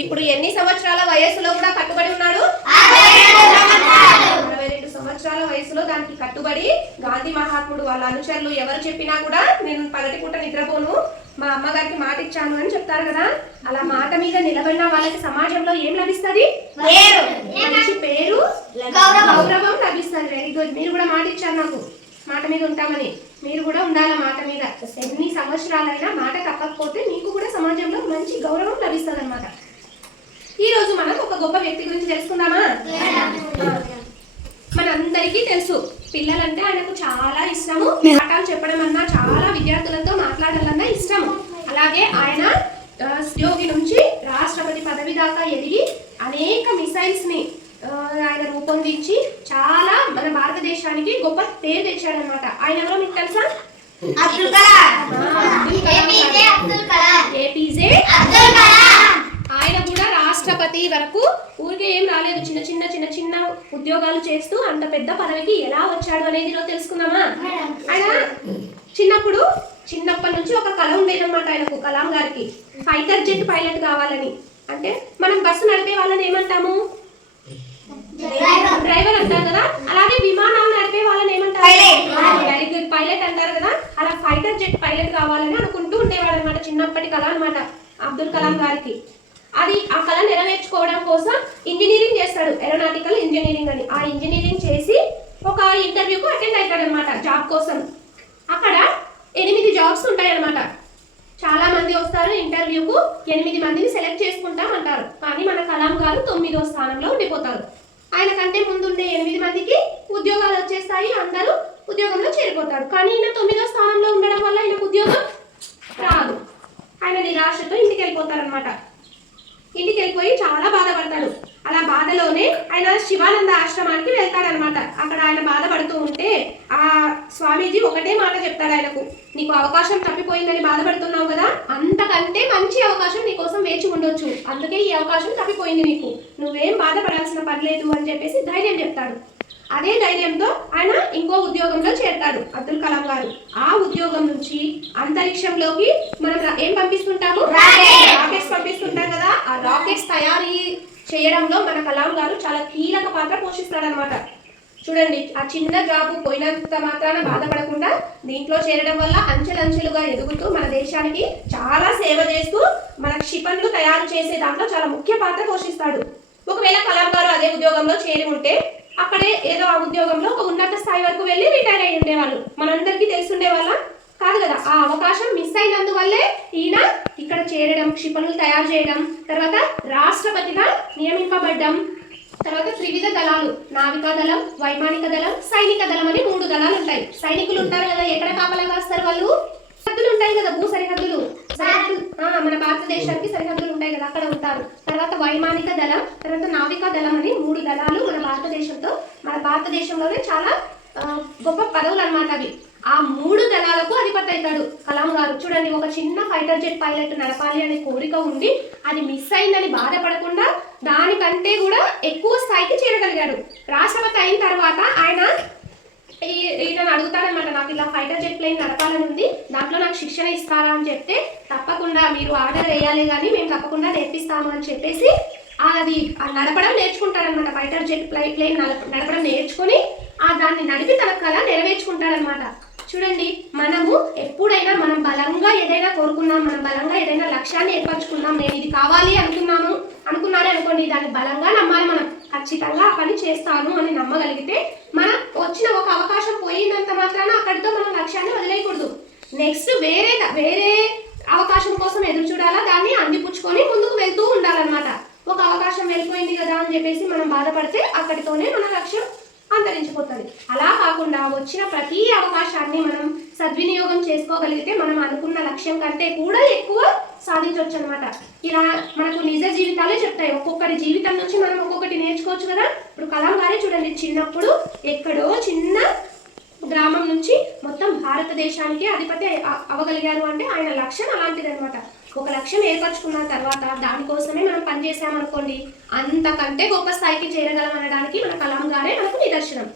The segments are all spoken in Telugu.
ఇప్పుడు ఎన్ని సంవత్సరాల వయసులో కూడా కట్టుబడి ఉన్నాడు? రెండు సంవత్సరాల వయసులో దానికి కట్టుబడి గాంధీ మహాత్ముడు వాళ్ళ అనుచరులు ఎవరు చెప్పినా కూడా నేను పగటి పూట నిద్రపోను. మా అమ్మగారికి మాట ఇచ్చాను అని చెప్తారు కదా. అలా మాట మీద నిలబడిన వాళ్ళకి సమాజంలో ఏం లభిస్తుంది? మంచి పేరు గౌరవం. లభిస్తుంది. వెరీ గుడ్ మీరు కూడా మాట ఇచ్చారు నాకు. మాట మీద ఉంటామని. మీరు కూడా ఉండాలి మాట మీద. ఎన్ని సంవత్సరాలైనా మాట తప్పకపోతే మీకు కూడా సమాజంలో మంచి గౌరవం లభిస్తుంది అనమాట ఈ రోజు మనం ఒక గొప్ప వ్యక్తి గురించి తెలుసుకుందామా? మనందరికీ తెలుసు. పిల్లలంటే ఆయనకు చాలా ఇష్టము. పాఠాలు చెప్పడం అన్నా చాలా విద్యార్థులతో మాట్లాడాలన్నా ఇష్టము. అలాగే ఆయన ఉద్యోగి నుంచి రాష్ట్రపతి పదవి దాకా ఎదిగి అనేక మిసైల్స్ని ఆయన రూపొందించి చాలా మన భారతదేశానికి గొప్ప పేరు తెచ్చాడనమాట ఆయన ఎవరో మీకు తెలుసా? అబ్దుల్ కలాం అబ్దుల్ కలాం ఏపీజే గారు. అబ్దుల్ కలాం ఏపీజే అబ్దుల్ కలాం ఆయన కూడా రాష్ట్రపతి వరకు ఊరికే ఏం రాలేదు. చిన్న చిన్న చిన్న చిన్న ఉద్యోగాలు చేస్తూ అంత పెద్ద పదవికి ఎలా వచ్చాడు అనేది ఈరోజు తెలుసుకుందామా? ఆయన చిన్నప్పుడు చిన్నప్పటి నుంచి ఒక కళ ఉండేదన్నమాట ఆయనకు కలాం గారికి. ఫైటర్ జెట్ పైలట్ కావాలని. అంటే మనం బస్సు నడిపే వాళ్ళని ఏమంటాము? డ్రైవర్. అంటారు కదా? అలాగే విమానాలు నడిపే వాళ్ళని ఏమంటారు. వెరీ గుడ్ పైలట్ అంటారు కదా? అలా ఫైటర్ జెట్ పైలట్ కావాలని అనుకుంటూ ఉండేవాడు అనమాట చిన్నప్పటి కళ అనమాట అబ్దుల్ కలాం గారికి. అది ఆ కళ నెరవేర్చుకోవడం కోసం ఇంజనీరింగ్ చేస్తాడు. ఏరోనాటికల్ ఇంజనీరింగ్ అని. ఆ ఇంజనీరింగ్ చేసి ఒక ఇంటర్వ్యూకు అటెండ్ అవుతాడు అనమాట జాబ్ కోసం. అక్కడ ఎనిమిది జాబ్స్ ఉంటాయి అనమాట చాలా మంది వస్తారు ఇంటర్వ్యూకు ఎనిమిది మందిని సెలెక్ట్ చేసుకుంటాం అంటారు కానీ మన కలాం గారు తొమ్మిదో స్థానంలో ఉండిపోతారు. ఆయన కంటే ముందుండే ఎనిమిది మందికి ఉద్యోగాలు వచ్చేస్తాయి అందరూ ఉద్యోగంలో చేరిపోతారు. కానీ ఈయన తొమ్మిదో స్థానంలో ఉండడం వల్ల ఈయనకు ఉద్యోగం రాదు. ఆయన నిరాశతో ఇంటికి వెళ్ళిపోతారనమాట ఇంటికి వెళ్ళిపోయి చాలా బాధపడతాడు. అలా బాధలోనే ఆయన శివానంద ఆశ్రమానికి వెళ్తాడనమాట. అక్కడ ఆయన బాధపడుతూ ఉంటే ఆ స్వామీజీ ఒకటే మాట చెప్తాడు ఆయనకు. నీకు అవకాశం తప్పిపోయిందని బాధపడుతున్నావు కదా? అంతకంటే మంచి అవకాశం నీ కోసం వేచి ఉండొచ్చు. అందుకే ఈ అవకాశం తప్పిపోయింది నీకు. నువ్వేం బాధపడాల్సిన పని లేదు అని చెప్పేసి ధైర్యం చెప్తాడు. అదే ధైర్యంతో ఆయన ఉద్యోగంలో చేరతాడు. అబ్దుల్ కలాం గారు. ఆ ఉద్యోగం నుంచి అంతరిక్షంలోకి మనం ఏం పంపిస్తుంటాము. రాకెట్స్ పంపిస్తుంటాం కదా. ఆ రాకెట్స్ తయారీ చేయడంలో మన కలాం గారు చాలా కీలక పాత్ర పోషిస్తాడనమాట చూడండి ఆ చిన్న జాబు పోయినంత మాత్రాన బాధపడకుండా దీంట్లో చేరడం వల్ల అంచెలంచెలుగా ఎదుగుతూ మన దేశానికి చాలా సేవ చేస్తూ మన క్షిపణులు తయారు చేసే దాంట్లో చాలా ముఖ్య పాత్ర పోషిస్తాడు. ఒకవేళ కలాం గారు అదే ఉద్యోగంలో చేరి ఉంటే అక్కడే ఏదో ఆ ఉద్యోగంలో ఒక ఉన్నత స్థాయి వరకు వెళ్ళి రిటైర్ అయి ఉండేవాళ్ళు. మనందరికీ తెలిసి ఉండేవాళ్ళ కాదు కదా ఆ అవకాశం మిస్ అయినందువల్లే ఈయన ఇక్కడ చేరడం క్షిపణులు తయారు చేయడం తర్వాత రాష్ట్రపతిగా నియమింపబడ్డం తర్వాత త్రివిధ దళాలు నావికా దళం వైమానిక దళం సైనిక దళం అని మూడు దళాలు ఉంటాయి సైనికులు ఉంటారు కదా ఎక్కడ కాపలా కాస్తారు వాళ్ళు? సరిహద్దులు ఉంటాయి కదా భూ సరిహద్దులు. మన భారతదేశానికి సరిహద్దులు ఉంటాయి కదా అక్కడ ఉంటారు. తర్వాత వైమానిక దళం తర్వాత నావికా దళం అని మూడు దళాలు మన భారతదేశంతో మన భారతదేశంలోనే చాలా గొప్ప పదవులు అనమాట అవి. ఆ మూడు దళాలకు అధిపతి అవుతాడు కలాం గారు. చూడండి ఒక చిన్న ఫైటర్ జెట్ పైలట్ నడపాలి అనే కోరిక ఉండి అది మిస్ అయిందని బాధపడకుండా దానికంటే కూడా ఎక్కువ స్థాయికి చేరగలిగాడు. రాష్ట్రపతి అయిన తర్వాత ఆయన ఈయన ఈయనను అడుగుతారనమాట నాకు ఇలా ఫైటర్ జెట్ ప్లేన్ నడపాలని ఉంది దాంట్లో నాకు శిక్షణ ఇస్తారా? అని చెప్తే తప్పకుండా మీరు ఆర్డర్ వేయాలి కానీ మేము తప్పకుండా నేర్పిస్తాము అని చెప్పేసి అది నడపడం నేర్చుకుంటాడనమాట ఫైటర్ జెట్ ప్లై ప్లేన్ నడపడం నేర్చుకుని ఆ దాన్ని నడిపి తన కళ నెరవేర్చుకుంటాడనమాట చూడండి మనము ఎప్పుడైనా మనం బలంగా ఏదైనా కోరుకున్నాం మనం బలంగా ఏదైనా లక్ష్యాన్ని ఏర్పరచుకున్నాం నేను ఇది కావాలి అనుకున్నాము అనుకున్నారే అనుకోండి దాన్ని బలంగా నమ్మాలి మనం ఖచ్చితంగా ఆ పని చేస్తాను అని నమ్మగలిగితే మనం వచ్చిన ఒక అవకాశం పోయినంత మాత్రాన అక్కడితో మనం లక్ష్యాన్ని వదిలేయకూడదు. నెక్స్ట్ వేరే వేరే అవకాశం కోసం ఎదురు చూడాలా? దాన్ని అందిపుచ్చుకొని ముందుకు వెళ్తూ ఉండాలన్నమాట. ఒక అవకాశం వెళ్ళిపోయింది కదా అని చెప్పేసి మనం బాధపడితే అక్కడితోనే మన లక్ష్యం అంతరించిపోతుంది. అలా కాకుండా వచ్చిన ప్రతి అవకాశాన్ని మనం సద్వినియోగం చేసుకోగలిగితే మనం అనుకున్న లక్ష్యం కంటే కూడా ఎక్కువ సాధించవచ్చు అనమాట ఇలా మనకు నిజ జీవితాలే చెప్తాయి. ఒక్కొక్కరి జీవితం నుంచి మనం ఒక్కొక్కటి నేర్చుకోవచ్చు కదా? ఇప్పుడు కలాం గారే చూడండి చిన్నప్పుడు ఎక్కడో చిన్న గ్రామం నుంచి మొత్తం భారతదేశానికి అధిపతి అవ్వగలిగారు అవగలిగారు అంటే ఆయన లక్ష్యం అలాంటిది అనమాట ఒక లక్ష్యం ఏర్పరచుకున్న తర్వాత దానికోసమే మనం పనిచేసామనుకోండి అంతకంటే గొప్ప స్థాయికి చేరగలం అనడానికి మన కలాం గారే మనకు నిదర్శనం.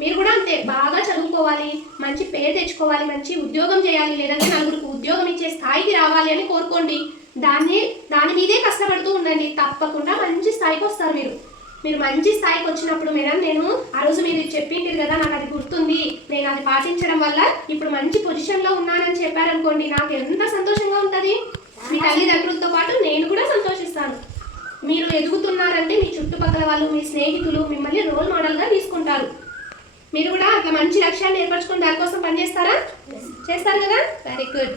మీరు కూడా అంతే బాగా చదువుకోవాలి మంచి పేరు తెచ్చుకోవాలి మంచి ఉద్యోగం చేయాలి లేదంటే నలుగురికి ఉద్యోగం ఇచ్చే స్థాయికి రావాలి అని కోరుకోండి. దాన్ని దాని మీదే కష్టపడుతూ ఉండండి. తప్పకుండా మంచి స్థాయికి వస్తారు మీరు. మీరు మంచి స్థాయికి వచ్చినప్పుడు మేడం నేను ఆ రోజు మీరు చెప్పింది కదా నాకు అది గుర్తుంది. నేను అది పాటించడం వల్ల ఇప్పుడు మంచి పొజిషన్లో ఉన్నానని చెప్పారనుకోండి నాకు ఎంత సంతోషంగా ఉంటుంది? మీ తల్లిదండ్రులతో పాటు నేను కూడా సంతోషిస్తాను. మీరు ఎదుగుతున్నారంటే మీ చుట్టుపక్కల వాళ్ళు మీ స్నేహితులు మిమ్మల్ని రోల్ మోడల్గా తీసుకుంటారు. మీరు కూడా అట్లా మంచి లక్ష్యాన్ని ఏర్పరచుకుని దానికోసం పనిచేస్తారా? చేస్తారు కదా? Very good